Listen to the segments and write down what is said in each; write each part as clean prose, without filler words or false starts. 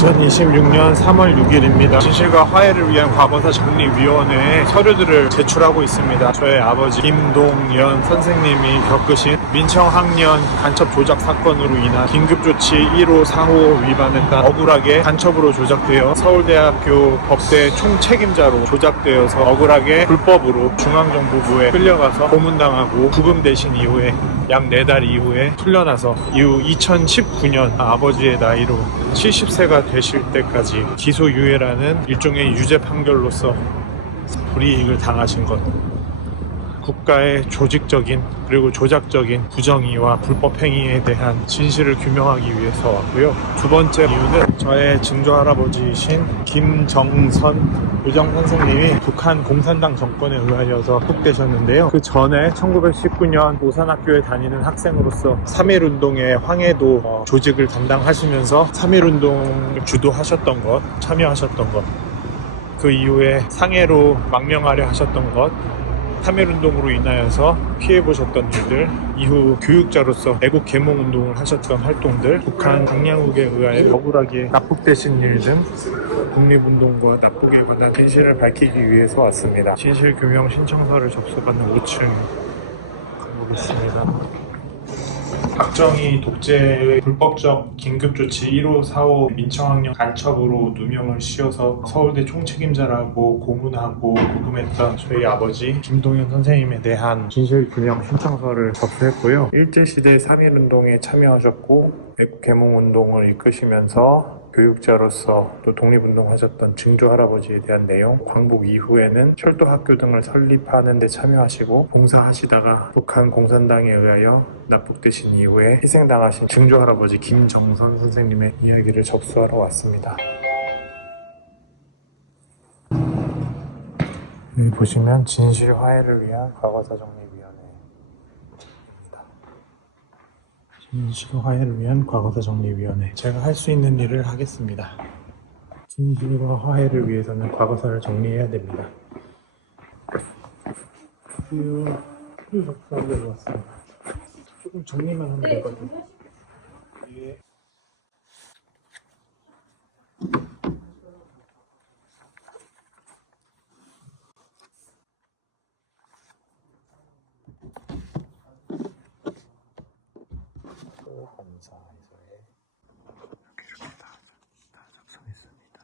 2026년 3월 6일입니다. 진실과 화해를 위한 과거사 정리위원회에 서류들을 제출하고 있습니다. 저의 아버지 김동연 선생님이 겪으신 민청학년 간첩 조작 사건으로 인한 긴급조치 1호 4호 위반에 따라 억울하게 간첩으로 조작되어 서울대학교 법대 총책임자로 조작되어서 억울하게 불법으로 중앙정보부에 끌려가서 고문당하고 구금되신 이후에 약 4달 이후에 풀려나서 이후 2019년 아버지의 나이로 70세가 되실 때까지 기소유예라는 일종의 유죄 판결로서 불이익을 당하신 것, 국가의 조직적인 그리고 조작적인 부정의와 불법 행위에 대한 진실을 규명하기 위해서 왔고요. 두 번째 이유는 저의 증조할아버지이신 김정선 의정 선생님이 북한 공산당 정권에 의하여서 흑되셨는데요. 그 전에 1919년 오산학교에 다니는 학생으로서 3.1운동의 황해도 조직을 담당하시면서 3.1운동 주도하셨던 것, 참여하셨던 것, 그 이후에 상해로 망명하려 하셨던 것, 3.1운동으로 인하여서 피해보셨던 일들, 이후 교육자로서 애국 계몽운동을 하셨던 활동들, 북한 당량국에 의하여 억울하게 납북되신 일 등 독립운동과 납북에 관한 진실을 밝히기 위해서 왔습니다. 진실규명 신청서를 접수받는 5층 가보겠습니다. 박정희 독재의 불법적 긴급조치 1호 4호 민청학년 간첩으로 누명을 씌워서 서울대 총책임자라고 고문하고 구금했던 저희 아버지 김동연 선생님에 대한 진실규명 신청서를 접수했고요. 일제시대 3.1운동에 참여하셨고 애국계몽운동을 이끄시면서 교육자로서 또 독립운동하셨던 증조할아버지에 대한 내용, 광복 이후에는 철도학교 등을 설립하는 데 참여하시고 봉사하시다가 북한 공산당에 의하여 납북되신 이후에 희생당하신 증조할아버지 김정선 선생님의 이야기를 접수하러 왔습니다. 여기 보시면 진실 화해를 위한 과거사 정리위원회입니다. 진실 화해를 위한 과거사 정리위원회. 제가 할 수 있는 일을 하겠습니다. 진실과 화해를 위해서는 과거사를 정리해야 됩니다. 그 작성을 왔습니다. 조금 정리만 하면 될 것 같아요. 예. 검사에서의 이렇게 다 작성했습니다.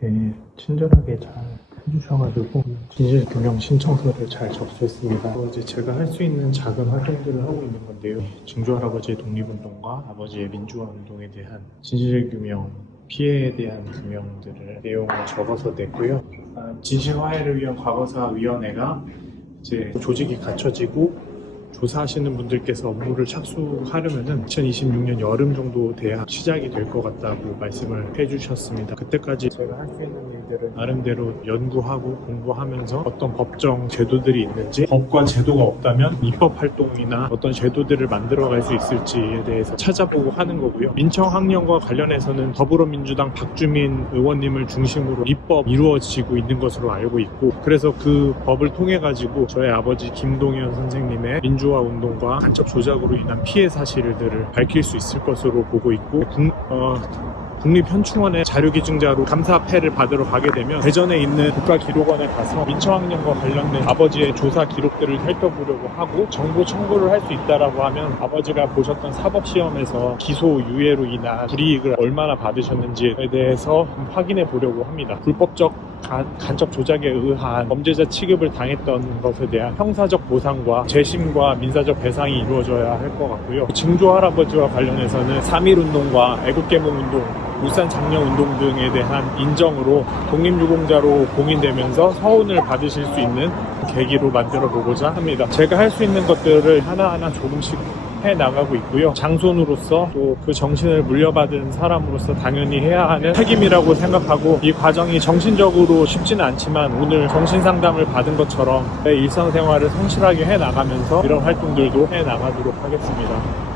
네, 친절하게 잘 해주셔가지고 진실규명 신청서를 잘 접수했습니다. 이제 제가 할 수 있는 작은 활동들을 하고 있는 건데요. 증조할아버지의 독립운동과 아버지의 민주화운동에 대한 진실규명, 피해에 대한 규명들을 내용을 적어서 냈고요. 진실화해를 위한 과거사위원회가 이제 조직이 갖춰지고 조사하시는 분들께서 업무를 착수하려면은 2026년 여름 정도 돼야 시작이 될 것 같다고 말씀을 해주셨습니다. 그때까지 제가 할 수 있는 일들을 나름대로 연구하고 공부하면서 어떤 법정 제도들이 있는지, 법과 제도가 없다면 입법 활동이나 어떤 제도들을 만들어갈 수 있을지에 대해서 찾아보고 하는 거고요. 민청학년과 관련해서는 더불어민주당 박주민 의원님을 중심으로 입법 이루어지고 있는 것으로 알고 있고, 그래서 그 법을 통해 가지고 저희 아버지 김동연 선생님의 민주화 운동과 간첩 조작으로 인한 피해 사실들을 밝힐 수 있을 것으로 보고 있고, 국립현충원의 자료기증자로 감사패를 받으러 가게 되면 대전에 있는 국가기록원에 가서 민청학년과 관련된 아버지의 조사 기록들을 살펴보려고 하고, 정보 청구를 할 수 있다라고 하면 아버지가 보셨던 사법시험에서 기소유예로 인한 불이익을 얼마나 받으셨는지에 대해서 확인해 보려고 합니다. 불법적 간첩 조작에 의한 범죄자 취급을 당했던 것에 대한 형사적 보상과 재심과 민사적 배상이 이루어져야 할 것 같고요. 증조할아버지와 관련해서는 3.1운동과 애국계몽운동, 울산장려운동 등에 대한 인정으로 독립유공자로 공인되면서 서훈을 받으실 수 있는 계기로 만들어 보고자 합니다. 제가 할 수 있는 것들을 하나하나 조금씩 해나가고 있고요. 장손으로서 또 그 정신을 물려받은 사람으로서 당연히 해야 하는 책임이라고 생각하고, 이 과정이 정신적으로 쉽지는 않지만 오늘 정신상담을 받은 것처럼 내 일상생활을 성실하게 해나가면서 이런 활동들도 해나가도록 하겠습니다.